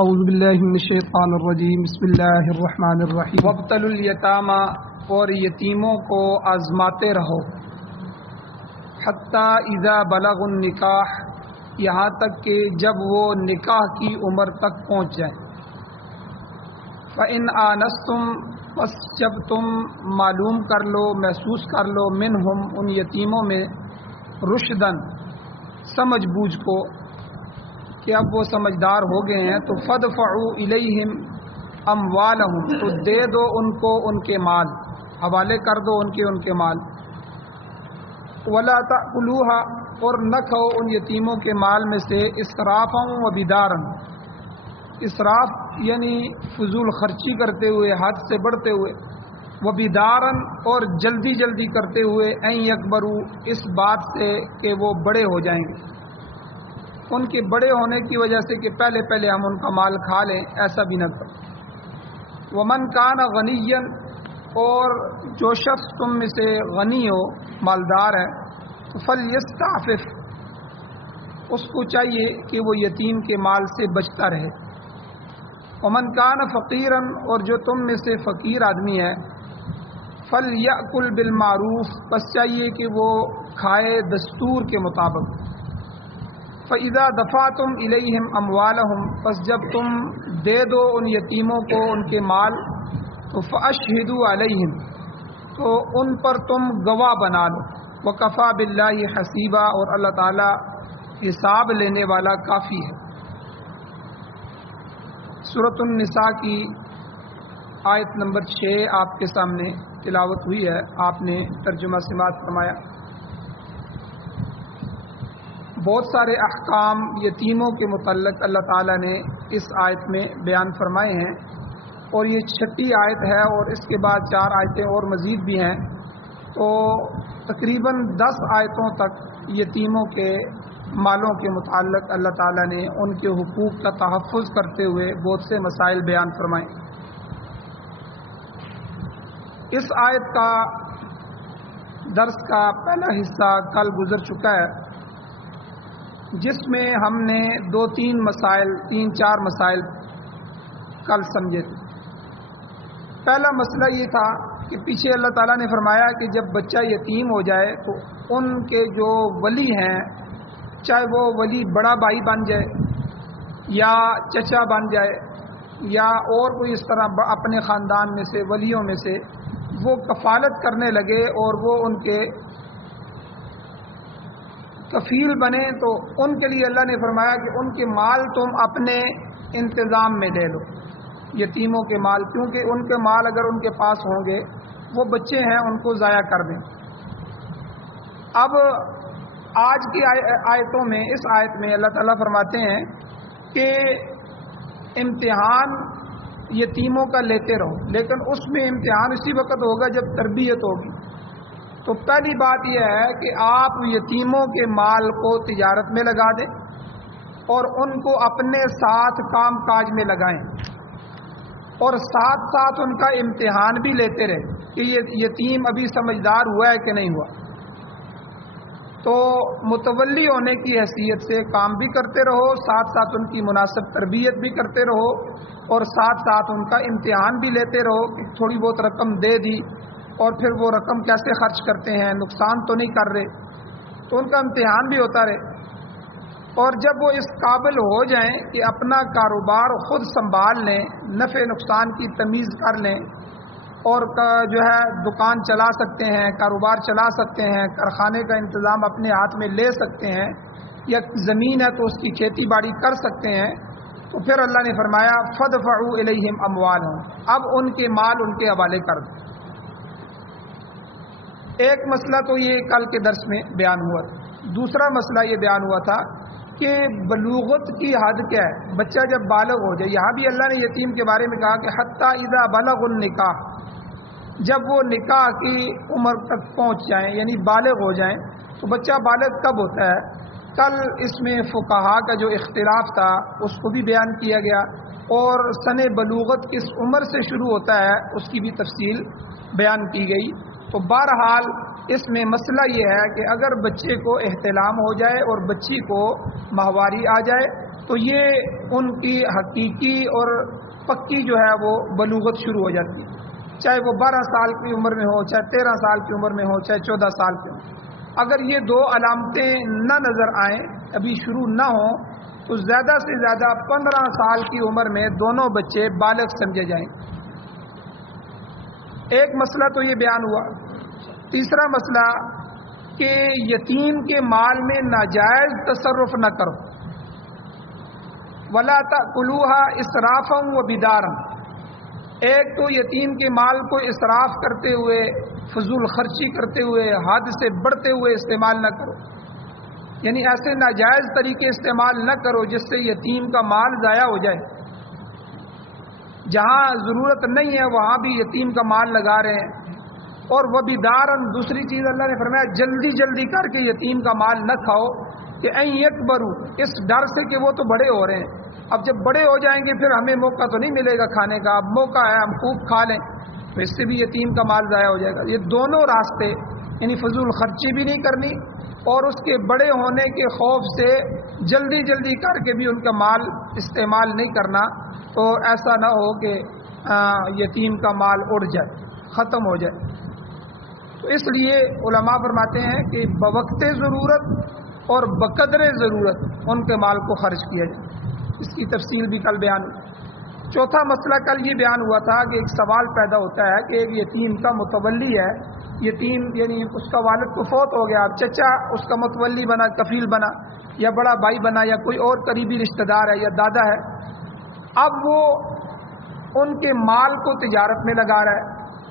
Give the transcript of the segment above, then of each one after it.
اعوذ باللہ من الشیطان الرجیم بسم اللہ الرحمن الرحیم وابتلوا الیتاما، اور یتیموں کو آزماتے رہو، حتی اذا بلغوا النکاح، یہاں تک کہ جب وہ نکاح کی عمر تک پہنچ جائیں۔ فَإِنْ آنَسْتُمْ، پس جب تم معلوم کر لو، محسوس کر لو، منہم ان یتیموں میں، رشدن سمجھ بوجھ کو، کہ اب وہ سمجھدار ہو گئے ہیں، تو فَادْفَعُوا إِلَيْهِمْ أَمْوَالَهُمْ، تو دے دو ان کو ان کے مال، حوالے کر دو ان کے مال۔ وَلَا تَأْكُلُوهَا، اور نہ کھاؤ ان یتیموں کے مال میں سے، اسرافاً وبداراً، اسراف یعنی فضول خرچی کرتے ہوئے، حد سے بڑھتے ہوئے، وبداراً اور جلدی جلدی کرتے ہوئے، ان یکبروا، اس بات سے کہ وہ بڑے ہو جائیں گے، ان کے بڑے ہونے کی وجہ سے کہ پہلے پہلے ہم ان کا مال کھا لیں، ایسا بھی نہ کرو۔ ومن کان غنیا، اور جو شخص تم میں سے غنی ہو، مالدار ہے، فلیستعفف، اس کو چاہیے کہ وہ یتیم کے مال سے بچتا رہے۔ ومن کان فقیرا، اور جو تم میں سے فقیر آدمی ہے، فلیأکل بالمعروف، بس چاہیے کہ وہ کھائے دستور کے مطابق۔ فَإِذَا دَفَعْتُمْ إِلَيْهِمْ أَمْوَالَهُمْ، پس جب تم دے دو ان یتیموں کو ان کے مال، تو فَأَشْهِدُوا عَلَيْهِمْ، تو ان پر تم گواہ بنا لو۔ وَكَفَى بِاللَّهِ حَسِيبًا، اور اللہ تعالیٰ حساب لینے والا کافی ہے۔ سورۃ النساء کی آیت نمبر 6 آپ کے سامنے تلاوت ہوئی ہے، آپ نے ترجمہ سماعت فرمایا۔ بہت سارے احکام یتیموں کے متعلق اللہ تعالیٰ نے اس آیت میں بیان فرمائے ہیں، اور یہ 6 آیت ہے، اور اس کے بعد 4 آیتیں اور مزید بھی ہیں، تو تقریباً 10 آیتوں تک یتیموں کے مالوں کے متعلق اللہ تعالیٰ نے ان کے حقوق کا تحفظ کرتے ہوئے بہت سے مسائل بیان فرمائے۔ اس آیت کا درس کا پہلا حصہ کل گزر چکا ہے، جس میں ہم نے 3-4 مسائل کل سمجھے تھے۔ پہلا مسئلہ یہ تھا کہ پیچھے اللہ تعالیٰ نے فرمایا کہ جب بچہ یتیم ہو جائے تو ان کے جو ولی ہیں، چاہے وہ ولی بڑا بھائی بن جائے یا چچا بن جائے یا اور کوئی اس طرح اپنے خاندان میں سے ولیوں میں سے، وہ کفالت کرنے لگے اور وہ ان کے کفیل بنے، تو ان کے لیے اللہ نے فرمایا کہ ان کے مال تم اپنے انتظام میں لے لو، یتیموں کے مال، کیونکہ ان کے مال اگر ان کے پاس ہوں گے، وہ بچے ہیں، ان کو ضائع کر دیں۔ اب آج کی آیتوں میں، اس آیت میں اللہ تعالیٰ فرماتے ہیں کہ امتحان یتیموں کا لیتے رہو، لیکن اس میں امتحان اسی وقت ہوگا جب تربیت ہوگی۔ تو پہلی بات یہ ہے کہ آپ یتیموں کے مال کو تجارت میں لگا دیں اور ان کو اپنے ساتھ کام کاج میں لگائیں، اور ساتھ ساتھ ان کا امتحان بھی لیتے رہیں کہ یہ یتیم ابھی سمجھدار ہوا ہے کہ نہیں ہوا۔ تو متولی ہونے کی حیثیت سے کام بھی کرتے رہو، ساتھ ساتھ ان کی مناسب تربیت بھی کرتے رہو، اور ساتھ ساتھ ان کا امتحان بھی لیتے رہو کہ تھوڑی بہت رقم دے دی اور پھر وہ رقم کیسے خرچ کرتے ہیں، نقصان تو نہیں کر رہے، تو ان کا امتحان بھی ہوتا رہے۔ اور جب وہ اس قابل ہو جائیں کہ اپنا کاروبار خود سنبھال لیں، نفع نقصان کی تمیز کر لیں، اور جو ہے دکان چلا سکتے ہیں، کاروبار چلا سکتے ہیں، کارخانے کا انتظام اپنے ہاتھ میں لے سکتے ہیں، یا زمین ہے تو اس کی کھیتی باڑی کر سکتے ہیں، تو پھر اللہ نے فرمایا فَادْفَعُوا إِلَيْهِمْ أَمْوَالَهُمْ، اب ان کے مال ان کے حوالے کر دو۔ ایک مسئلہ تو یہ کل کے درس میں بیان ہوا تھا۔ دوسرا مسئلہ یہ بیان ہوا تھا کہ بلوغت کی حد کیا ہے، بچہ جب بالغ ہو جائے۔ یہاں بھی اللہ نے یتیم کے بارے میں کہا کہ حتی اذا بلغ النکاح، جب وہ نکاح کی عمر تک پہنچ جائیں، یعنی بالغ ہو جائیں۔ تو بچہ بالغ کب ہوتا ہے؟ کل اس میں فقہا کا جو اختلاف تھا اس کو بھی بیان کیا گیا، اور سن بلوغت کس عمر سے شروع ہوتا ہے اس کی بھی تفصیل بیان کی گئی۔ تو بہرحال اس میں مسئلہ یہ ہے کہ اگر بچے کو احتلام ہو جائے اور بچی کو ماہواری آ جائے، تو یہ ان کی حقیقی اور پکی جو ہے وہ بلوغت شروع ہو جاتی ہے، چاہے وہ 12 سال کی عمر میں ہو، چاہے 13 سال کی عمر میں ہو، چاہے 14 سال کی ہو۔ اگر یہ دو علامتیں نہ نظر آئیں، ابھی شروع نہ ہوں، تو زیادہ سے زیادہ 15 سال کی عمر میں دونوں بچے بالغ سمجھے جائیں۔ ایک مسئلہ تو یہ بیان ہوا۔ تیسرا مسئلہ کہ یتیم کے مال میں ناجائز تصرف نہ کرو، وَلَا تَأْكُلُوهَا إِسْرَافًا وَبِدَارًا۔ ایک تو یتیم کے مال کو اسراف کرتے ہوئے، فضول خرچی کرتے ہوئے، حد سے بڑھتے ہوئے استعمال نہ کرو، یعنی ایسے ناجائز طریقے استعمال نہ کرو جس سے یتیم کا مال ضائع ہو جائے۔ جہاں ضرورت نہیں ہے وہاں بھی یتیم کا مال لگا رہے ہیں۔ اور وَبِدَارًا، دوسری چیز اللہ نے فرمایا جلدی جلدی کر کے یتیم کا مال نہ کھاؤ، کہ اَن يَكْبَرُوا، اس ڈر سے کہ وہ تو بڑے ہو رہے ہیں، اب جب بڑے ہو جائیں گے پھر ہمیں موقع تو نہیں ملے گا کھانے کا، اب موقع ہے ہم خوب کھا لیں، تو اس سے بھی یتیم کا مال ضائع ہو جائے گا۔ یہ دونوں راستے، یعنی فضول خرچی بھی نہیں کرنی اور اس کے بڑے ہونے کے خوف سے جلدی جلدی کر کے بھی ان کا مال استعمال نہیں کرنا، تو ایسا نہ ہو کہ یتیم کا مال اڑ جائے، ختم ہو جائے۔ تو اس لیے علماء فرماتے ہیں کہ بوقت ضرورت اور بقدر ضرورت ان کے مال کو خرچ کیا جائے۔ اس کی تفصیل بھی کل بیان ہوئی۔ چوتھا مسئلہ کل یہ بیان ہوا تھا کہ ایک سوال پیدا ہوتا ہے کہ ایک یتیم کا متولی ہے، یتیم یعنی اس کا والد کو فوت ہو گیا، اب چچا اس کا متولی بنا، کفیل بنا، یا بڑا بھائی بنا، یا کوئی اور قریبی رشتہ دار ہے، یا دادا ہے۔ اب وہ ان کے مال کو تجارت میں لگا رہا ہے،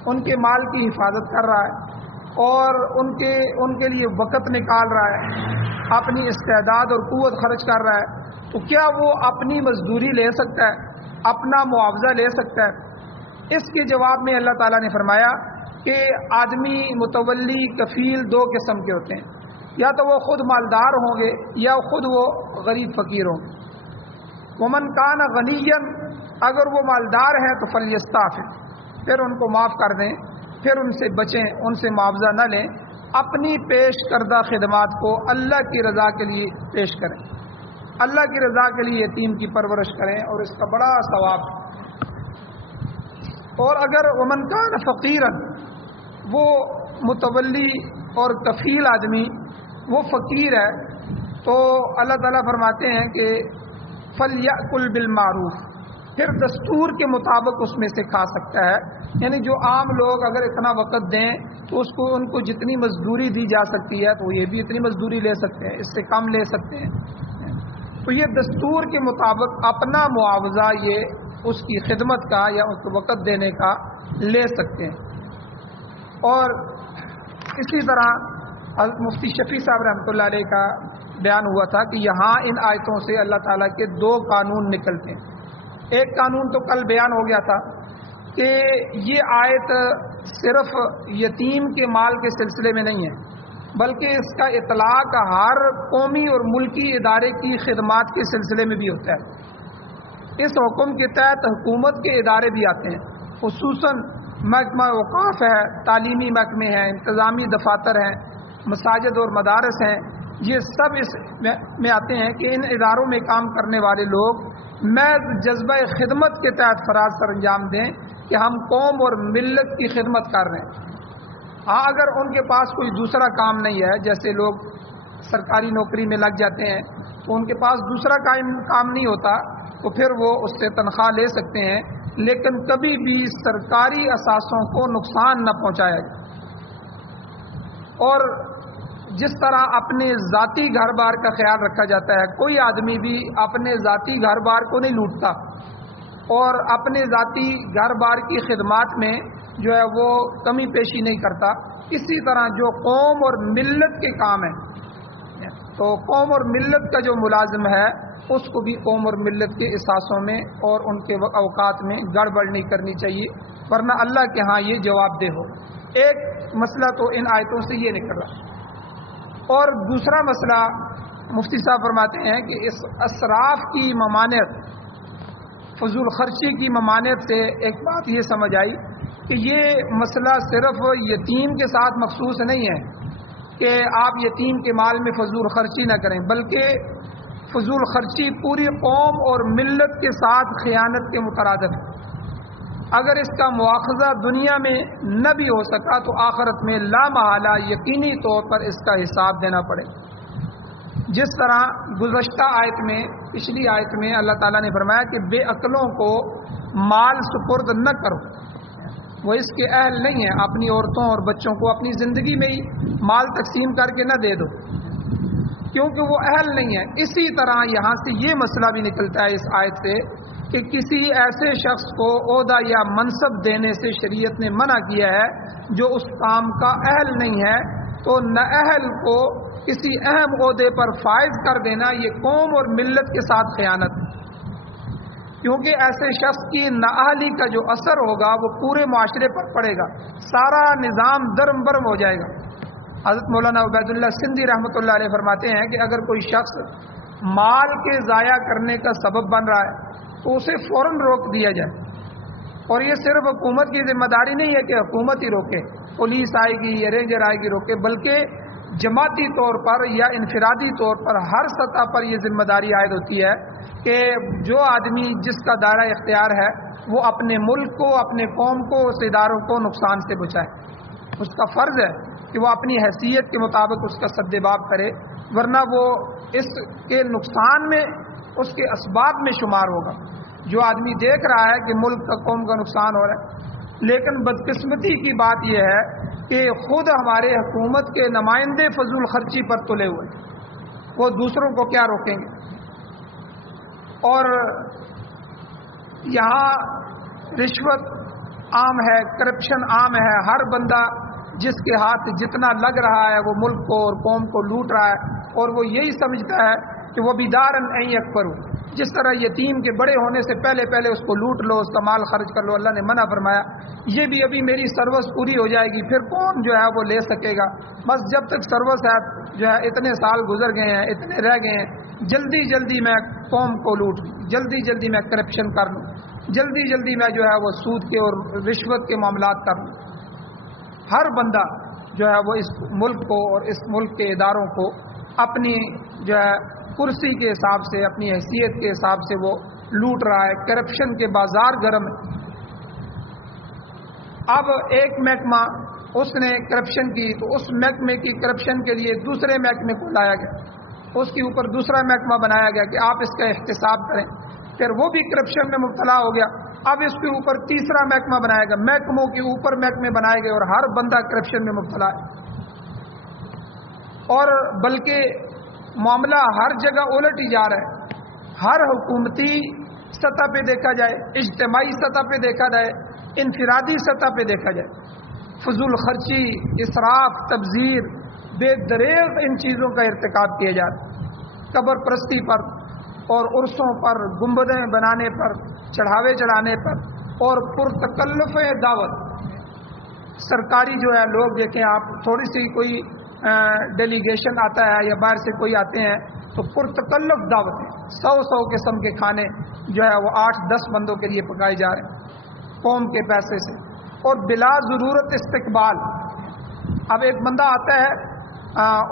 ان کے مال کی حفاظت کر رہا ہے اور ان کے لیے وقت نکال رہا ہے، اپنی استعداد اور قوت خرچ کر رہا ہے، تو کیا وہ اپنی مزدوری لے سکتا ہے، اپنا معاوضہ لے سکتا ہے؟ اس کے جواب میں اللہ تعالیٰ نے فرمایا کہ آدمی متولی کفیل دو قسم کے ہوتے ہیں، یا تو وہ خود مالدار ہوں گے یا خود وہ غریب فقیر ہوں گے۔ ومن کان غنیا، اگر وہ مالدار ہیں تو فلیستعفف، پھر ان کو معاف کر دیں، پھر ان سے بچیں، ان سے معاوضہ نہ لیں، اپنی پیش کردہ خدمات کو اللہ کی رضا کے لیے پیش کریں، اللہ کی رضا کے لیے یتیم کی پرورش کریں اور اس کا بڑا ثواب۔ اور اگر ومن کان فقیرا، وہ متولی اور کفیل آدمی وہ فقیر ہے، تو اللہ تعالیٰ فرماتے ہیں کہ فَلْيَأْكُلْ بِالْمَعْرُوفِ، پھر دستور کے مطابق اس میں سے کھا سکتا ہے، یعنی جو عام لوگ اگر اتنا وقت دیں تو ان کو جتنی مزدوری دی جا سکتی ہے تو یہ بھی اتنی مزدوری لے سکتے ہیں، اس سے کم لے سکتے ہیں۔ تو یہ دستور کے مطابق اپنا معاوضہ یہ اس کی خدمت کا یا اس کو وقت دینے کا لے سکتے ہیں۔ اور اسی طرح حضرت مفتی شفیع صاحب رحمۃ اللہ علیہ کا بیان ہوا تھا کہ یہاں ان آیتوں سے اللہ تعالیٰ کے دو قانون نکلتے ہیں۔ ایک قانون تو کل بیان ہو گیا تھا کہ یہ آیت صرف یتیم کے مال کے سلسلے میں نہیں ہے، بلکہ اس کا اطلاق ہر قومی اور ملکی ادارے کی خدمات کے سلسلے میں بھی ہوتا ہے۔ اس حکم کے تحت حکومت کے ادارے بھی آتے ہیں، خصوصاً محکمہ اوقاف ہے، تعلیمی محکمے ہیں، انتظامی دفاتر ہیں، مساجد اور مدارس ہیں، یہ سب اس میں آتے ہیں کہ ان اداروں میں کام کرنے والے لوگ محض جذبہ خدمت کے تحت فراز سر انجام دیں کہ ہم قوم اور ملت کی خدمت کر رہے ہیں۔ ہاں اگر ان کے پاس کوئی دوسرا کام نہیں ہے، جیسے لوگ سرکاری نوکری میں لگ جاتے ہیں تو ان کے پاس دوسرا کام نہیں ہوتا تو پھر وہ اس سے تنخواہ لے سکتے ہیں، لیکن کبھی بھی سرکاری اثاثوں کو نقصان نہ پہنچایا جائے۔ اور جس طرح اپنے ذاتی گھر بار کا خیال رکھا جاتا ہے، کوئی آدمی بھی اپنے ذاتی گھر بار کو نہیں لوٹتا اور اپنے ذاتی گھر بار کی خدمات میں جو ہے وہ کمی پیشی نہیں کرتا، اسی طرح جو قوم اور ملت کے کام ہیں تو قوم اور ملت کا جو ملازم ہے اس کو بھی قوم اور ملت کے اثاثوں میں اور ان کے اوقات میں گڑبڑ نہیں کرنی چاہیے، ورنہ اللہ کے ہاں یہ جواب دہ ہو۔ ایک مسئلہ تو ان آیتوں سے یہ نکل رہا، اور دوسرا مسئلہ مفتی صاحب فرماتے ہیں کہ اس اسراف کی ممانعت، فضول خرچی کی ممانعت سے ایک بات یہ سمجھ آئی کہ یہ مسئلہ صرف یتیم کے ساتھ مخصوص نہیں ہے کہ آپ یتیم کے مال میں فضول خرچی نہ کریں، بلکہ فضول خرچی پوری قوم اور ملت کے ساتھ خیانت کے مترادف ہے۔ اگر اس کا مواخذہ دنیا میں نہ بھی ہو سکا تو آخرت میں لا محالہ یقینی طور پر اس کا حساب دینا پڑے۔ جس طرح گزشتہ آیت میں، پچھلی آیت میں اللہ تعالیٰ نے فرمایا کہ بے عقلوں کو مال سپرد نہ کرو، وہ اس کے اہل نہیں ہیں، اپنی عورتوں اور بچوں کو اپنی زندگی میں ہی مال تقسیم کر کے نہ دے دو کیونکہ وہ اہل نہیں ہے۔ اسی طرح یہاں سے یہ مسئلہ بھی نکلتا ہے اس آیت سے کہ کسی ایسے شخص کو عہدہ یا منصب دینے سے شریعت نے منع کیا ہے جو اس کام کا اہل نہیں ہے، تو نااہل کو کسی اہم عہدے پر فائز کر دینا یہ قوم اور ملت کے ساتھ خیانت ہے، کیونکہ ایسے شخص کی نااہلی کا جو اثر ہوگا وہ پورے معاشرے پر پڑے گا، سارا نظام درم برم ہو جائے گا۔ حضرت مولانا عبید اللہ سندھی رحمۃ اللہ علیہ فرماتے ہیں کہ اگر کوئی شخص مال کے ضائع کرنے کا سبب بن رہا ہے تو اسے فوراً روک دیا جائے، اور یہ صرف حکومت کی ذمہ داری نہیں ہے کہ حکومت ہی روکے، پولیس آئے گی یا رینجر آئے گی روکے، بلکہ جماعتی طور پر یا انفرادی طور پر ہر سطح پر یہ ذمہ داری عائد ہوتی ہے کہ جو آدمی جس کا دائرہ اختیار ہے وہ اپنے ملک کو، اپنے قوم کو، اس اداروں کو نقصان سے بچائے۔ اس کا فرض ہے کہ وہ اپنی حیثیت کے مطابق اس کا سدباب کرے، ورنہ وہ اس کے نقصان میں، اس کے اسباب میں شمار ہوگا۔ جو آدمی دیکھ رہا ہے کہ ملک کا، قوم کا نقصان ہو رہا ہے، لیکن بدقسمتی کی بات یہ ہے کہ خود ہمارے حکومت کے نمائندے فضول خرچی پر تلے ہوئے، وہ دوسروں کو کیا روکیں گے۔ اور یہاں رشوت عام ہے، کرپشن عام ہے، ہر بندہ جس کے ہاتھ جتنا لگ رہا ہے وہ ملک کو اور قوم کو لوٹ رہا ہے، اور وہ یہی سمجھتا ہے کہ وہ بیدارن این یکفروا، جس طرح یتیم کے بڑے ہونے سے پہلے اس کو لوٹ لو، اس کا مال خرچ کر لو۔ اللہ نے منع فرمایا یہ بھی ابھی میری سروس پوری ہو جائے گی پھر کون جو ہے وہ لے سکے گا، بس جب تک سروس ہے جو ہے اتنے سال گزر گئے ہیں، اتنے رہ گئے ہیں، جلدی میں قوم کو لوٹ لوں، جلدی میں کرپشن کر لوں، جلدی میں جو ہے وہ سود کے اور رشوت کے معاملات کر لوں۔ ہر بندہ جو ہے وہ اس ملک کو اور اس ملک کے اداروں کو اپنی جو ہے کرسی کے حساب سے، اپنی حیثیت کے حساب سے وہ لوٹ رہا ہے، کرپشن کے بازار گرم ہے۔ اب ایک محکمہ اس نے کرپشن کی تو اس محکمے کی کرپشن کے لیے دوسرے محکمے کو لایا گیا، اس کے اوپر دوسرا محکمہ بنایا گیا کہ آپ اس کا احتساب کریں، پھر وہ بھی کرپشن میں مبتلا ہو گیا، اب اس کے اوپر تیسرا محکمہ بنایا گیا، محکموں کے اوپر محکمے بنائے گئے اور ہر بندہ کرپشن میں مبتلا ہے۔ اور بلکہ معاملہ ہر جگہ الٹ ہی جا رہا ہے، ہر حکومتی سطح پہ دیکھا جائے، اجتماعی سطح پہ دیکھا جائے، انفرادی سطح پہ دیکھا جائے، فضول خرچی، اسراف، تبذیر، بے دریغ ان چیزوں کا ارتکاب کیا جا رہا ہے۔ قبر پرستی پر اور عرسوں پر، گنبدیں بنانے پر، چڑھاوے چڑھانے پر اور پرتکلف دعوت، سرکاری جو ہے لوگ دیکھیں آپ، تھوڑی سی کوئی ڈیلیگیشن آتا ہے یا باہر سے کوئی آتے ہیں تو پرتکلف دعوتیں، 100 قسم کے کھانے جو ہے وہ 8-10 بندوں کے لیے پکائے جا رہے ہیں قوم کے پیسے سے، اور بلا ضرورت استقبال۔ اب ایک بندہ آتا ہے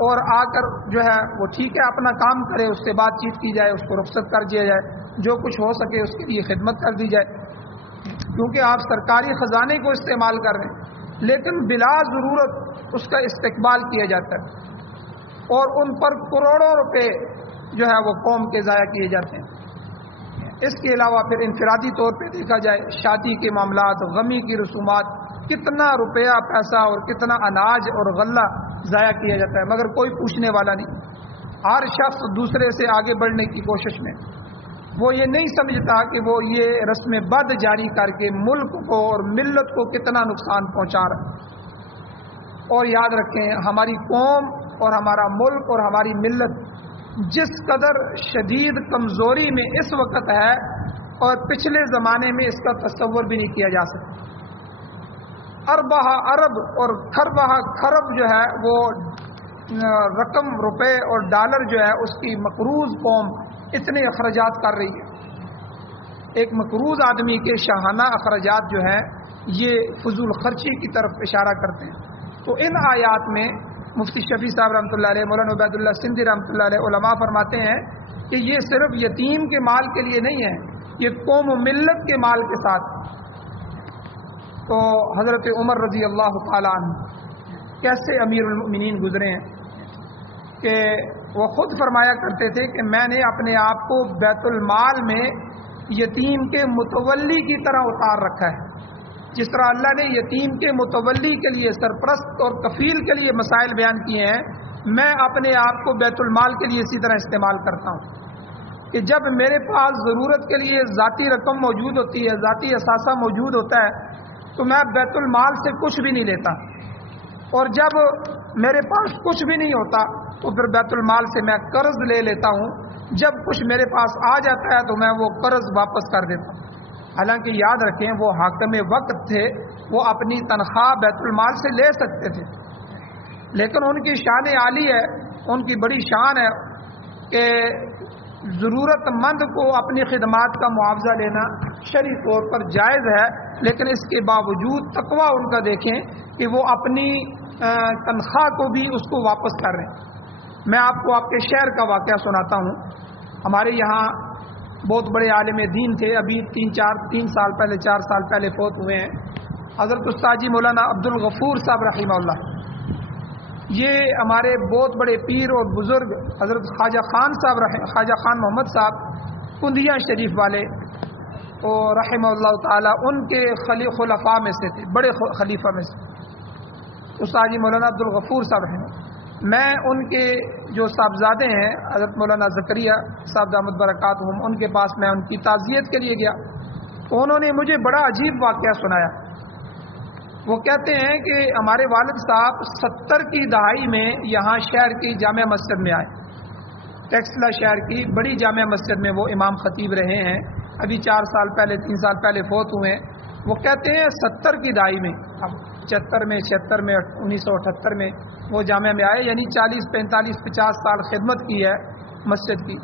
اور آ کر جو ہے وہ ٹھیک ہے اپنا کام کرے، اس سے بات چیت کی جائے، اس کو رخصت کر دیا جائے، جو کچھ ہو سکے اس کے لیے خدمت کر دی جائے، کیونکہ آپ سرکاری خزانے کو استعمال کر رہے ہیں، لیکن بلا ضرورت اس کا استقبال کیا جاتا ہے اور ان پر کروڑوں روپے جو ہے وہ قوم کے ضائع کیے جاتے ہیں۔ اس کے علاوہ پھر انفرادی طور پہ دیکھا جائے، شادی کے معاملات، غمی کی رسومات، کتنا روپیہ، پیسہ اور کتنا اناج اور غلہ ضائع کیا جاتا ہے، مگر کوئی پوچھنے والا نہیں۔ ہر شخص دوسرے سے آگے بڑھنے کی کوشش میں، وہ یہ نہیں سمجھتا کہ وہ یہ رسم بد جاری کر کے ملک کو اور ملت کو کتنا نقصان پہنچا رہا ہے۔ اور یاد رکھیں ہماری قوم اور ہمارا ملک اور ہماری ملت جس قدر شدید کمزوری میں اس وقت ہے اور پچھلے زمانے میں اس کا تصور بھی نہیں کیا جا سکتا۔ اربہ ارب اور کھربہ کھرب جو ہے وہ رقم، روپے اور ڈالر جو ہے اس کی مقروض قوم اتنے اخراجات کر رہی ہے۔ ایک مقروض آدمی کے شاہانہ اخراجات جو ہیں یہ فضول خرچی کی طرف اشارہ کرتے ہیں۔ تو ان آیات میں مفتی شفیع صاحب رحمۃ اللہ علیہ، مولانا عبید اللہ سندھی رحمۃ اللہ علیہ علماء فرماتے ہیں کہ یہ صرف یتیم کے مال کے لیے نہیں ہے، یہ قوم و ملت کے مال کے ساتھ۔ تو حضرت عمر رضی اللہ تعالیٰ عنہ کیسے امیر المؤمنین گزرے ہیں کہ وہ خود فرمایا کرتے تھے کہ میں نے اپنے آپ کو بیت المال میں یتیم کے متولی کی طرح اتار رکھا ہے۔ جس طرح اللہ نے یتیم کے متولی کے لیے، سرپرست اور کفیل کے لیے مسائل بیان کیے ہیں، میں اپنے آپ کو بیت المال کے لیے اسی طرح استعمال کرتا ہوں کہ جب میرے پاس ضرورت کے لیے ذاتی رقم موجود ہوتی ہے، ذاتی اثاثہ موجود ہوتا ہے، تو میں بیت المال سے کچھ بھی نہیں لیتا، اور جب میرے پاس کچھ بھی نہیں ہوتا تو پھر بیت المال سے میں قرض لے لیتا ہوں۔ جب کچھ میرے پاس آ جاتا ہے تو میں وہ قرض واپس کر دیتا ہوں۔ حالانکہ یاد رکھیں وہ حاکم وقت تھے، وہ اپنی تنخواہ بیت المال سے لے سکتے تھے، لیکن ان کی شان عالی ہے، ان کی بڑی شان ہے کہ ضرورت مند کو اپنی خدمات کا معاوضہ لینا شرعی طور پر جائز ہے، لیکن اس کے باوجود تقویٰ ان کا دیکھیں کہ وہ اپنی تنخواہ کو بھی اس کو واپس کر رہے ہیں۔ میں آپ کو آپ کے شہر کا واقعہ سناتا ہوں۔ ہمارے یہاں بہت بڑے عالم دین تھے، ابھی 3 سال پہلے 4 سال پہلے فوت ہوئے ہیں، حضرت استاد جی مولانا عبدالغفور صاحب رحمہ اللہ۔ یہ ہمارے بہت بڑے پیر اور بزرگ حضرت خواجہ خان صاحب خواجہ خان محمد صاحب کندیا شریف والے اور رحمہ اللہ تعالی، ان کے خلفاء میں سے تھے، بڑے خلیفہ میں سے استاد جی مولانا عبدالغفور صاحب رحمہ۔ میں ان کے جو صاحبزادے ہیں حضرت مولانا زکریا صاحب دامت برکاتہم، ان کے پاس میں ان کی تعزیت کے لیے گیا تو انہوں نے مجھے بڑا عجیب واقعہ سنایا۔ وہ کہتے ہیں کہ ہمارے والد صاحب 70 کی دہائی میں یہاں شہر کی جامع مسجد میں آئے، ٹیکسلا شہر کی بڑی جامع مسجد میں وہ امام خطیب رہے ہیں، ابھی 4 سال پہلے 3 سال پہلے فوت ہوئے ہیں۔ وہ کہتے ہیں 70 کی دہائی میں، اب 76 میں 76 میں 1978 میں وہ جامعہ میں آئے، یعنی 40 45 50 سال خدمت کی ہے مسجد کی۔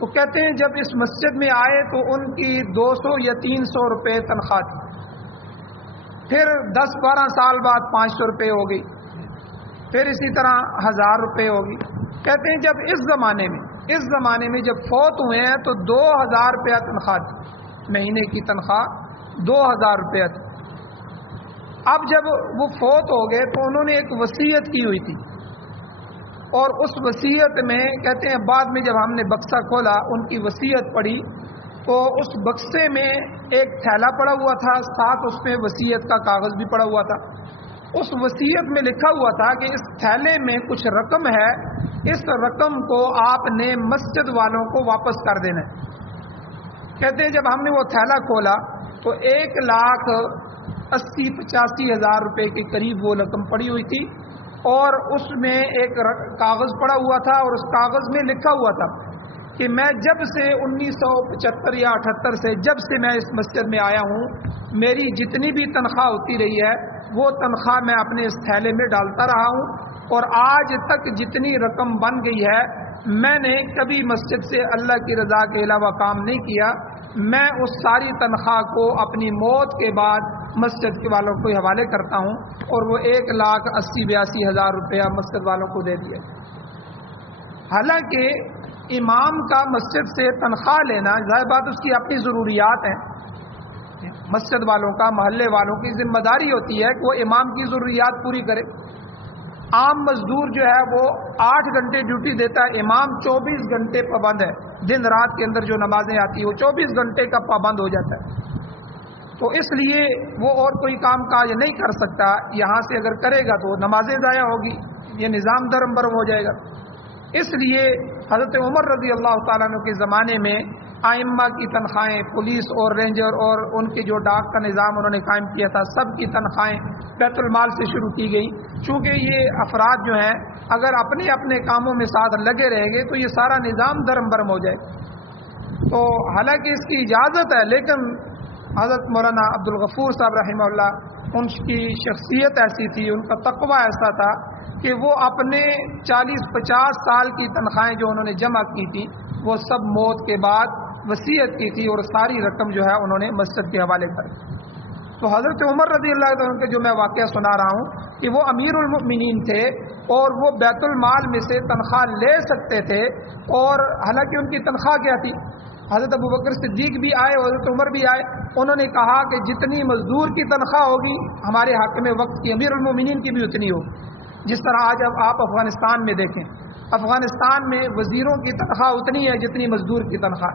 وہ کہتے ہیں جب اس مسجد میں آئے تو ان کی 200 یا 300 روپے تنخواہ تھی، پھر 10-12 سال بعد 500 روپے ہو گئی، پھر اسی طرح 1000 روپے ہوگی۔ کہتے ہیں جب اس زمانے میں جب فوت ہوئے ہیں تو 2000 روپیہ تنخواہ تھی، مہینے کی تنخواہ 2000 روپیہ تھی۔ اب جب وہ فوت ہو گئے تو انہوں نے ایک وصیت کی ہوئی تھی، اور اس وصیت میں کہتے ہیں بعد میں جب ہم نے بکسہ کھولا، ان کی وصیت پڑھی تو اس بکسے میں ایک تھیلا پڑا ہوا تھا، ساتھ اس میں وصیت کا کاغذ بھی پڑا ہوا تھا۔ اس وصیت میں لکھا ہوا تھا کہ اس تھیلے میں کچھ رقم ہے، اس رقم کو آپ نے مسجد والوں کو واپس کر دینا ہے۔ کہتے ہیں جب ہم نے وہ تھیلا کھولا تو 1,80,85,000 روپے کے قریب وہ رقم پڑی ہوئی تھی، اور اس میں ایک کاغذ پڑا ہوا تھا، اور اس کاغذ میں لکھا ہوا تھا کہ میں جب سے 1975 یا 78 سے جب سے میں اس مسجد میں آیا ہوں، میری جتنی بھی تنخواہ ہوتی رہی ہے وہ تنخواہ میں اپنے اس تھیلے میں ڈالتا رہا ہوں، اور آج تک جتنی رقم بن گئی ہے میں نے کبھی مسجد سے اللہ کی رضا کے علاوہ کام نہیں کیا۔ میں اس ساری تنخواہ کو اپنی موت کے بعد مسجد کے والوں کو حوالے کرتا ہوں، اور وہ 1,80,82,000 روپیہ مسجد والوں کو دے دیا۔ حالانکہ امام کا مسجد سے تنخواہ لینا ظاہر بات اس کی اپنی ضروریات ہیں، مسجد والوں کا محلے والوں کی ذمہ داری ہوتی ہے کہ وہ امام کی ضروریات پوری کرے۔ عام مزدور جو ہے وہ 8 گھنٹے ڈیوٹی دیتا ہے، امام 24 گھنٹے پابند ہے، دن رات کے اندر جو نمازیں آتی ہیں وہ 24 گھنٹے کا پابند ہو جاتا ہے، تو اس لیے وہ اور کوئی کام کاج نہیں کر سکتا۔ یہاں سے اگر کرے گا تو نمازیں ضائع ہوگی، یہ نظام درم برم ہو جائے گا۔ اس لیے حضرت عمر رضی اللہ تعالیٰ عنہ کے زمانے میں ائمہ کی تنخواہیں، پولیس اور رینجر اور ان کے جو ڈاک کا نظام انہوں نے قائم کیا تھا، سب کی تنخواہیں بیت المال سے شروع کی گئی، چونکہ یہ افراد جو ہیں اگر اپنے اپنے کاموں میں ساتھ لگے رہیں گے تو یہ سارا نظام درم برم ہو جائے۔ تو حالانکہ اس کی اجازت ہے، لیکن حضرت مولانا عبدالغفور صاحب رحمہ اللہ، ان کی شخصیت ایسی تھی، ان کا تقویٰ ایسا تھا کہ وہ اپنے 40-50 سال کی تنخواہیں جو انہوں نے جمع کی تھی وہ سب موت کے بعد وصیت کی تھی، اور ساری رقم جو ہے انہوں نے مسجد کے حوالے کر دی۔ تو حضرت عمر رضی اللہ عنہ کے جو میں واقعہ سنا رہا ہوں کہ وہ امیر المؤمنین تھے، اور وہ بیت المال میں سے تنخواہ لے سکتے تھے، اور حالانکہ ان کی تنخواہ کیا تھی؟ حضرت ابوبکر صدیق بھی آئے اور حضرت عمر بھی آئے، انہوں نے کہا کہ جتنی مزدور کی تنخواہ ہوگی ہمارے حاکم وقت کی امیر المومنین کی بھی اتنی ہوگی۔ جس طرح آج اب آپ افغانستان میں دیکھیں، افغانستان میں وزیروں کی تنخواہ اتنی ہے جتنی مزدور کی تنخواہ۔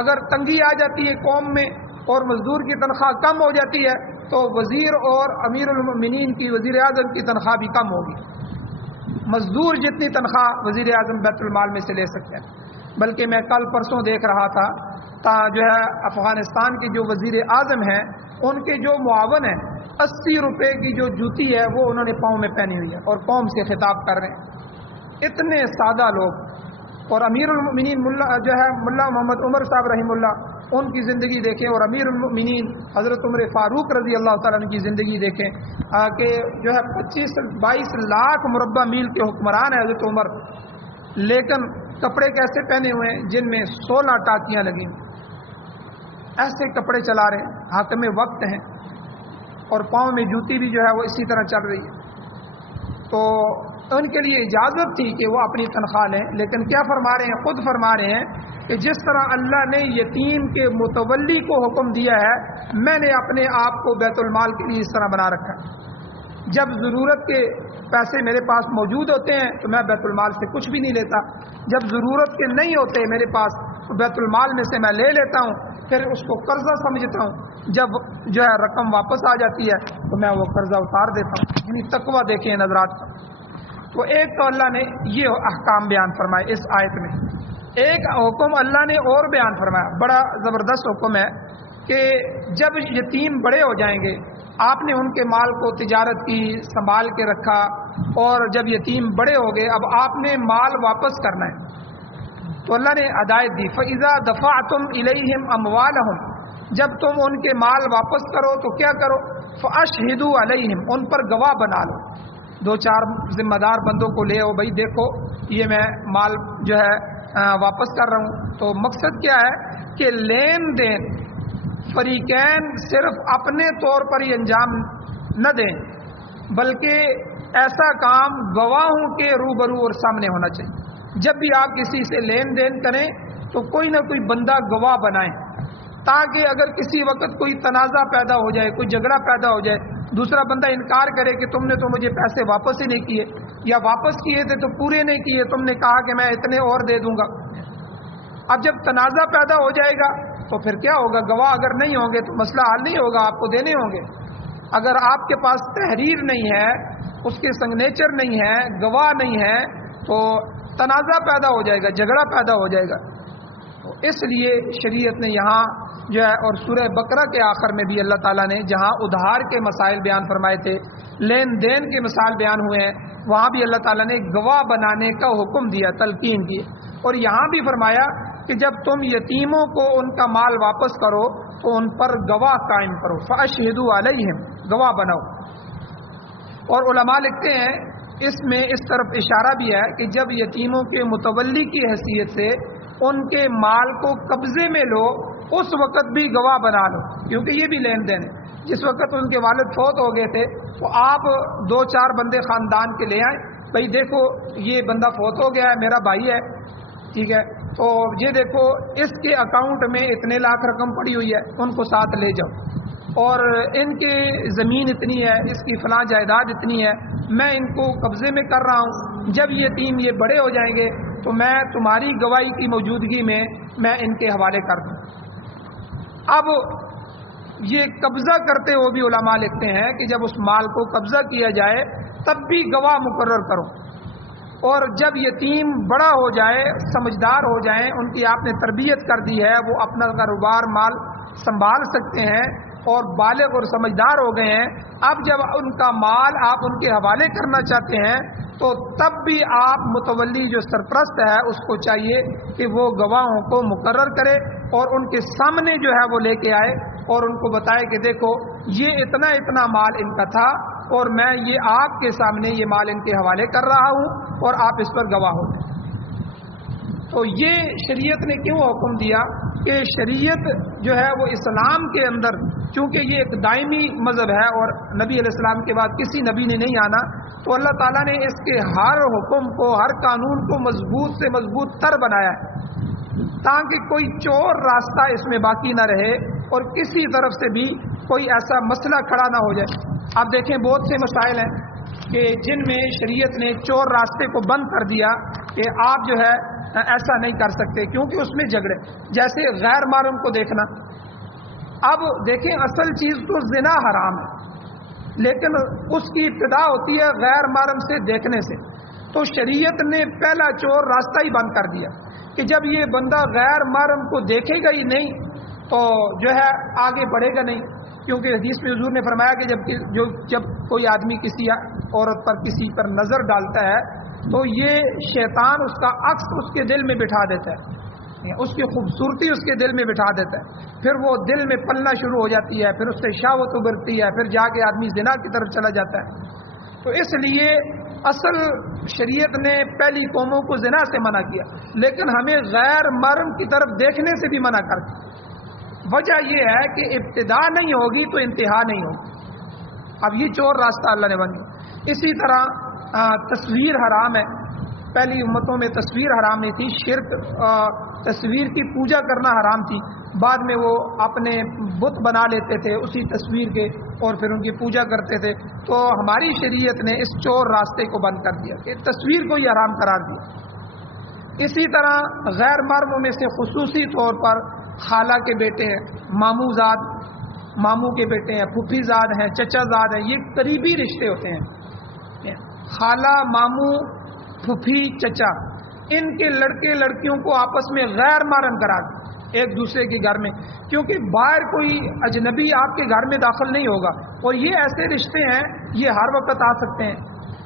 اگر تنگی آ جاتی ہے قوم میں اور مزدور کی تنخواہ کم ہو جاتی ہے تو وزیر اور امیر المومنین کی، وزیر اعظم کی تنخواہ بھی کم ہوگی۔ مزدور جتنی تنخواہ وزیر اعظم بیت المال میں سے لے سکتے ہیں۔ بلکہ میں کل پرسوں دیکھ رہا تھا جو ہے افغانستان کے جو وزیر اعظم ہیں ان کے جو معاون ہیں 80 روپے کی جو جوتی ہے وہ انہوں نے پاؤں میں پہنی ہوئی ہے اور قوم سے خطاب کر رہے ہیں۔ اتنے سادہ لوگ۔ اور امیر المؤمنین ملا محمد عمر صاحب رحمہ اللہ، ان کی زندگی دیکھیں، اور امیر المؤمنین حضرت عمر فاروق رضی اللہ تعالیٰ عنہ کی زندگی دیکھیں کہ جو ہے 22 لاکھ مربع میل کے حکمران ہیں حضرت عمر، لیکن کپڑے کیسے پہنے ہوئے ہیں جن میں 16 ٹاکیاں لگی، ایسے کپڑے چلا رہے ہیں، حاکم وقت ہیں، اور پاؤں میں جوتی بھی جو ہے وہ اسی طرح چل رہی ہے۔ تو ان کے لیے اجازت تھی کہ وہ اپنی تنخواہ لیں، لیکن کیا فرما رہے ہیں؟ خود فرما رہے ہیں کہ جس طرح اللہ نے یتیم کے متولی کو حکم دیا ہے، میں نے اپنے آپ کو بیت المال کے لیے اس طرح بنا رکھا ہے۔ جب ضرورت کے پیسے میرے پاس موجود ہوتے ہیں تو میں بیت المال سے کچھ بھی نہیں لیتا، جب ضرورت کے نہیں ہوتے میرے پاس تو بیت المال میں سے میں لے لیتا ہوں، پھر اس کو قرضہ سمجھتا ہوں، جب جو ہے رقم واپس آ جاتی ہے تو میں وہ قرضہ اتار دیتا ہوں۔ یعنی تقویٰ دیکھیں نظرات کا۔ تو ایک تو اللہ نے یہ احکام بیان فرمائے اس آیت میں، ایک حکم اللہ نے اور بیان فرمایا، بڑا زبردست حکم ہے کہ جب یتیم بڑے ہو جائیں گے، آپ نے ان کے مال کو تجارت کی، سنبھال کے رکھا، اور جب یتیم بڑے ہو گئے اب آپ نے مال واپس کرنا ہے، تو اللہ نے ہدایت دی فَإِذَا دَفَعْتُمْ إِلَيْهِمْ أَمْوَالَهُمْ، جب تم ان کے مال واپس کرو تو کیا کرو؟ فَأَشْهِدُوا عَلَيْهِمْ، ان پر گواہ بنا لو، 2-4 ذمہ دار بندوں کو لے آؤ، بھائی دیکھو یہ میں مال جو ہے واپس کر رہا ہوں۔ تو مقصد کیا ہے کہ لین دین فریقین صرف اپنے طور پر ہی انجام نہ دیں، بلکہ ایسا کام گواہوں کے روبرو اور سامنے ہونا چاہیے۔ جب بھی آپ کسی سے لین دین کریں تو کوئی نہ کوئی بندہ گواہ بنائیں، تاکہ اگر کسی وقت کوئی تنازع پیدا ہو جائے، کوئی جھگڑا پیدا ہو جائے، دوسرا بندہ انکار کرے کہ تم نے تو مجھے پیسے واپس ہی نہیں کیے، یا واپس کیے تھے تو پورے نہیں کیے، تم نے کہا کہ میں اتنے اور دے دوں گا۔ اب جب تنازع پیدا ہو جائے گا تو پھر کیا ہوگا؟ گواہ اگر نہیں ہوں گے تو مسئلہ حل نہیں ہوگا، آپ کو دینے ہوں گے۔ اگر آپ کے پاس تحریر نہیں ہے، اس کے سگنیچر نہیں ہے، گواہ نہیں ہے، تو تنازع پیدا ہو جائے گا، جھگڑا پیدا ہو جائے گا۔ تو اس لیے شریعت نے یہاں جو ہے، اور سورہ بقرہ کے آخر میں بھی اللہ تعالیٰ نے جہاں ادھار کے مسائل بیان فرمائے تھے، لین دین کے مسائل بیان ہوئے ہیں، وہاں بھی اللہ تعالیٰ نے گواہ بنانے کا حکم دیا، تلقین کی، اور یہاں بھی فرمایا کہ جب تم یتیموں کو ان کا مال واپس کرو تو ان پر گواہ قائم کرو، فَأَشْهِدُوا عَلَيْهِمْ، گواہ بناؤ۔ اور علماء لکھتے ہیں اس میں اس طرف اشارہ بھی ہے کہ جب یتیموں کے متولی کی حیثیت سے ان کے مال کو قبضے میں لو، اس وقت بھی گواہ بنا لو، کیونکہ یہ بھی لین دین ہے۔ جس وقت ان کے والد فوت ہو گئے تھے تو آپ 2-4 بندے خاندان کے لے آئیں، بھائی دیکھو یہ بندہ فوت ہو گیا ہے، میرا بھائی ہے، ٹھیک ہے، تو یہ دیکھو اس کے اکاؤنٹ میں اتنے لاکھ رقم پڑی ہوئی ہے، ان کو ساتھ لے جاؤ، اور ان کی زمین اتنی ہے، اس کی فلاں جائیداد اتنی ہے، میں ان کو قبضے میں کر رہا ہوں، جب یہ بڑے ہو جائیں گے تو میں تمہاری گواہی کی موجودگی میں ان کے حوالے کر دوں۔ اب یہ قبضہ کرتے ہوئے بھی علماء لکھتے ہیں کہ جب اس مال کو قبضہ کیا جائے تب بھی گواہ مقرر کرو، اور جب یتیم بڑا ہو جائے، سمجھدار ہو جائیں، ان کی آپ نے تربیت کر دی ہے، وہ اپنا کاروبار مال سنبھال سکتے ہیں اور بالغ اور سمجھدار ہو گئے ہیں، اب جب ان کا مال آپ ان کے حوالے کرنا چاہتے ہیں تو تب بھی آپ متولی جو سرپرست ہے اس کو چاہیے کہ وہ گواہوں کو مقرر کرے اور ان کے سامنے جو ہے وہ لے کے آئے اور ان کو بتائے کہ دیکھو یہ اتنا مال ان کا تھا اور میں یہ آپ کے سامنے یہ مال ان کے حوالے کر رہا ہوں اور آپ اس پر گواہ ہو۔ تو یہ شریعت نے کیوں حکم دیا کہ شریعت جو ہے وہ اسلام کے اندر، چونکہ یہ ایک دائمی مذہب ہے اور نبی علیہ السلام کے بعد کسی نبی نے نہیں آنا، تو اللہ تعالیٰ نے اس کے ہر حکم کو، ہر قانون کو مضبوط سے مضبوط تر بنایا ہے تاکہ کوئی چور راستہ اس میں باقی نہ رہے اور کسی طرف سے بھی کوئی ایسا مسئلہ کھڑا نہ ہو جائے۔ آپ دیکھیں بہت سے مسائل ہیں کہ جن میں شریعت نے چور راستے کو بند کر دیا کہ آپ جو ہے ایسا نہیں کر سکتے، کیونکہ اس میں جھگڑے، جیسے غیر محرم کو دیکھنا۔ اب دیکھیں اصل چیز تو زنا حرام ہے، لیکن اس کی ابتدا ہوتی ہے غیر محرم سے دیکھنے سے، تو شریعت نے پہلا چور راستہ ہی بند کر دیا کہ جب یہ بندہ غیر محرم کو دیکھے گا ہی نہیں تو جو ہے آگے بڑھے گا نہیں، کیونکہ حدیث میں حضور نے فرمایا کہ جب کوئی آدمی کسی عورت پر کسی پر نظر ڈالتا ہے تو یہ شیطان اس کا عکس اس کے دل میں بٹھا دیتا ہے، اس کی خوبصورتی اس کے دل میں بٹھا دیتا ہے، پھر وہ دل میں پلنا شروع ہو جاتی ہے، پھر اس سے شہوت ابھرتی ہے، پھر جا کے آدمی زنا کی طرف چلا جاتا ہے۔ تو اس لیے اصل شریعت نے پہلی قوموں کو زنا سے منع کیا، لیکن ہمیں غیر محرم کی طرف دیکھنے سے بھی منع کر دیا۔ وجہ یہ ہے کہ ابتدا نہیں ہوگی تو انتہا نہیں ہوگی۔ اب یہ چور راستہ اللہ نے بند کیا۔ اسی طرح تصویر حرام ہے، پہلی امتوں میں تصویر حرام نہیں تھی، شرک تصویر کی پوجا کرنا حرام تھی، بعد میں وہ اپنے بت بنا لیتے تھے اسی تصویر کے اور پھر ان کی پوجا کرتے تھے، تو ہماری شریعت نے اس چور راستے کو بند کر دیا کہ تصویر کو ہی حرام قرار دیا۔ اسی طرح غیر محرموں میں سے خصوصی طور پر خالہ کے بیٹے ہیں، ماموں زاد، ماموں کے بیٹے ہیں، پھوپھی زاد ہیں، چچا زاد ہیں، یہ قریبی رشتے ہوتے ہیں۔ خالہ، ماموں، پھوپھی، چچا، ان کے لڑکے لڑکیوں کو آپس میں غیر محرم قرار دیا ایک دوسرے کے گھر میں، کیونکہ باہر کوئی اجنبی آپ کے گھر میں داخل نہیں ہوگا، اور یہ ایسے رشتے ہیں یہ ہر وقت آ سکتے ہیں۔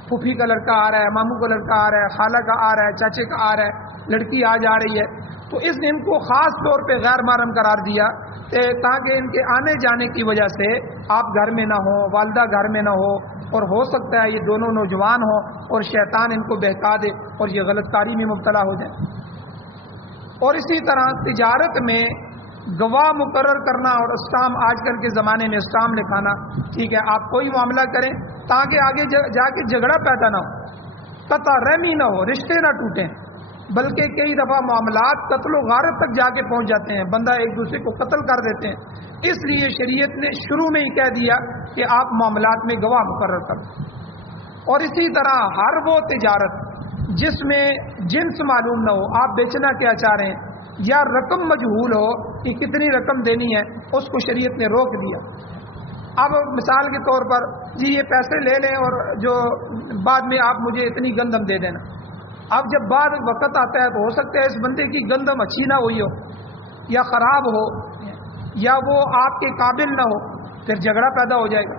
پھوپھی کا لڑکا آ رہا ہے، ماموں کا لڑکا آ رہا ہے، خالہ کا آ رہا ہے، چاچے کا آ رہا ہے، لڑکی آ جا رہی ہے، تو اس نے ان کو خاص طور پہ غیر محرم قرار دیا تاکہ ان کے آنے جانے کی وجہ سے آپ گھر میں نہ ہو، والدہ گھر میں نہ ہو، اور ہو سکتا ہے یہ دونوں نوجوان ہوں اور شیطان ان کو بہکا دے اور یہ غلط کاری میں مبتلا ہو جائے۔ اور اسی طرح تجارت میں گواہ مقرر کرنا اور اسٹام، آج کل کے زمانے میں اسٹام لکھانا، ٹھیک ہے، آپ کوئی معاملہ کریں تاکہ آگے جا کے جھگڑا پیدا نہ ہو، قطع رحمی نہ ہو، رشتے نہ ٹوٹیں، بلکہ کئی دفعہ معاملات قتل و غارت تک جا کے پہنچ جاتے ہیں، بندہ ایک دوسرے کو قتل کر دیتے ہیں۔ اس لیے شریعت نے شروع میں ہی کہہ دیا کہ آپ معاملات میں گواہ مقرر کریں۔ اور اسی طرح ہر وہ تجارت جس میں جنس معلوم نہ ہو، آپ بیچنا کیا چاہ رہے ہیں، یا رقم مجہول ہو کہ کتنی رقم دینی ہے، اس کو شریعت نے روک دیا۔ اب مثال کے طور پر جی یہ پیسے لے لیں اور جو بعد میں آپ مجھے اتنی گندم دے دینا۔ اب جب بعد وقت آتا ہے تو ہو سکتا ہے اس بندے کی گندم اچھی نہ ہوئی ہو یا خراب ہو یا وہ آپ کے قابل نہ ہو، پھر جھگڑا پیدا ہو جائے گا۔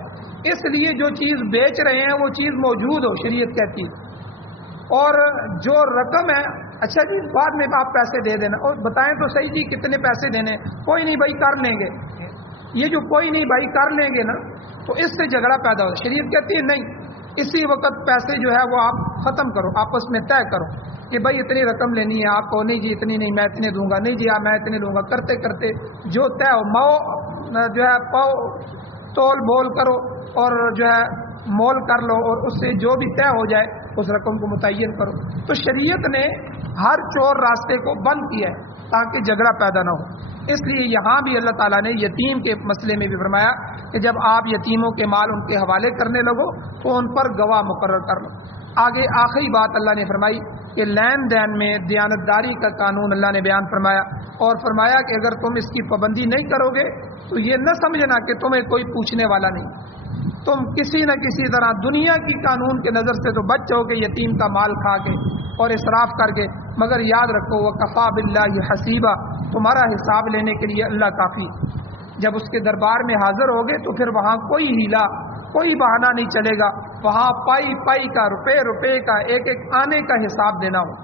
اس لیے جو چیز بیچ رہے ہیں وہ چیز موجود ہو، شریعت کہتی ہے، اور جو رقم ہے اچھا جی بعد میں آپ پیسے دے دینا، اور بتائیں تو صحیح جی کتنے پیسے دینے، کوئی نہیں بھائی کر لیں گے، یہ جو کوئی نہیں بھائی کر لیں گے نا، تو اس سے جھگڑا پیدا ہو۔ شریعت کہتی ہے نہیں، اسی وقت پیسے جو ہے وہ آپ ختم کرو، آپس میں طے کرو کہ بھائی اتنی رقم لینی ہے آپ کو، نہیں جی اتنی نہیں میں اتنے دوں گا، نہیں جی میں اتنے دوں گا، کرتے کرتے جو طے ہو، مو جو ہے پاؤ تول بول کرو اور جو ہے مول کر لو، اور اس سے جو بھی طے ہو جائے اس رقم کو متعین کرو۔ تو شریعت نے ہر چور راستے کو بند کیا ہے تاکہ جھگڑا پیدا نہ ہو۔ اس لیے یہاں بھی اللہ تعالیٰ نے یتیم کے مسئلے میں بھی فرمایا کہ جب آپ یتیموں کے مال ان کے حوالے کرنے لگو تو ان پر گواہ مقرر کر لو۔ آگے آخری بات اللہ نے فرمائی کہ لین دین میں دیانتداری کا قانون اللہ نے بیان فرمایا، اور فرمایا کہ اگر تم اس کی پابندی نہیں کرو گے تو یہ نہ سمجھنا کہ تمہیں کوئی پوچھنے والا نہیں، تم کسی نہ کسی طرح دنیا کی قانون کے نظر سے تو بچ جاؤ گے یتیم کا مال کھا کے اور اسراف کر کے، مگر یاد رکھو وَكَفَى بِاللَّهِ حَسِيبًا، تمہارا حساب لینے کے لیے اللہ کافی۔ جب اس کے دربار میں حاضر ہوگے تو پھر وہاں کوئی ہیلا، کوئی بہانہ نہیں چلے گا، وہاں پائی پائی کا، روپے روپے کا، ایک ایک آنے کا حساب دینا ہو۔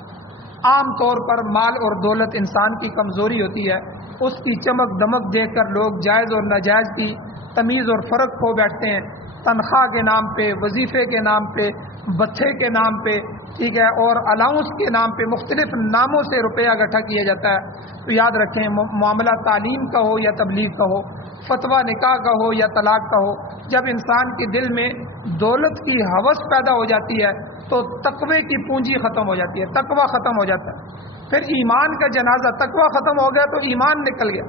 عام طور پر مال اور دولت انسان کی کمزوری ہوتی ہے، اس کی چمک دمک دیکھ کر لوگ جائز اور ناجائز کی تمیز اور فرق کھو بیٹھتے ہیں، تنخواہ کے نام پہ، وظیفے کے نام پہ، بچے کے نام پہ، ٹھیک ہے، اور الاؤنس کے نام پہ مختلف ناموں سے روپیہ اکٹھا کیا جاتا ہے، تو یاد رکھیں معاملہ تعلیم کا ہو یا تبلیغ کا ہو، فتویٰ نکاح کا ہو یا طلاق کا ہو، جب انسان کے دل میں دولت کی ہوس پیدا ہو جاتی ہے تو تقوی کی پونجی ختم ہو جاتی ہے، تقوی ختم ہو جاتا ہے، پھر ایمان کا جنازہ، تقوی ختم ہو گیا تو ایمان نکل گیا،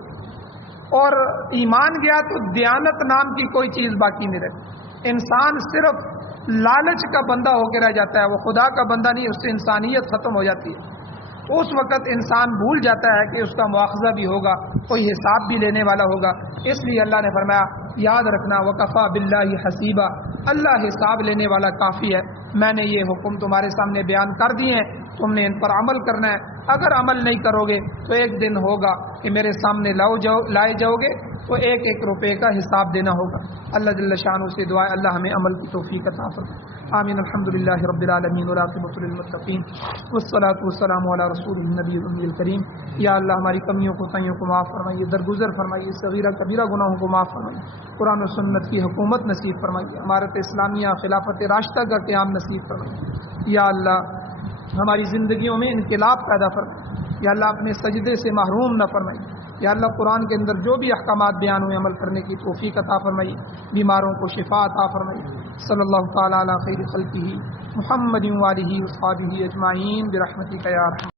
اور ایمان گیا تو دیانت نام کی کوئی چیز باقی نہیں رہتی، انسان صرف لالچ کا بندہ ہو کے رہ جاتا ہے، وہ خدا کا بندہ نہیں، اس سے انسانیت ختم ہو جاتی ہے۔ اس وقت انسان بھول جاتا ہے کہ اس کا مواخذہ بھی ہوگا، کوئی حساب بھی لینے والا ہوگا، اس لیے اللہ نے فرمایا یاد رکھنا وکفا باللہ حسیبہ، اللہ حساب لینے والا کافی ہے، میں نے یہ حکم تمہارے سامنے بیان کر دیے ہیں، تم نے ان پر عمل کرنا ہے، اگر عمل نہیں کرو گے تو ایک دن ہوگا کہ میرے سامنے لائے جاؤ گے تو ایک ایک روپے کا حساب دینا ہوگا۔ اللہ جل شانہ سے دعا ہے اللہ ہمیں عمل کی توفیق عطا فرمائے، آمین۔ الحمدللہ رب العالمین والعاقبۃ للمتقین والصلاۃ والسلام علی رسول النبی الکریم۔ یا اللہ ہماری کمیوں کو تائیوں کو معاف فرمائیے، درگزر فرمائیے، صغیرہ کبیرہ گناہوں کو معاف فرمائیے، قرآن و سنت کی حکومت نصیب فرمائیے، امارت اسلامیہ خلافت راشدہ کا قیام نصیب فرمائیے۔ یا اللہ ہماری زندگیوں میں انقلاب پیدا فرمائیے، یا اللہ اپنے سجدے سے محروم نہ فرمائیے، یا اللہ قرآن کے اندر جو بھی احکامات بیان ہوئے عمل کرنے کی توفیق عطا فرمائیے، بیماروں کو شفا عطا فرمائیے۔ صلی اللہ تعالی علی خیر خلقہ محمد وآلہ وصحبہ اجمعین برحمتک یا ارحم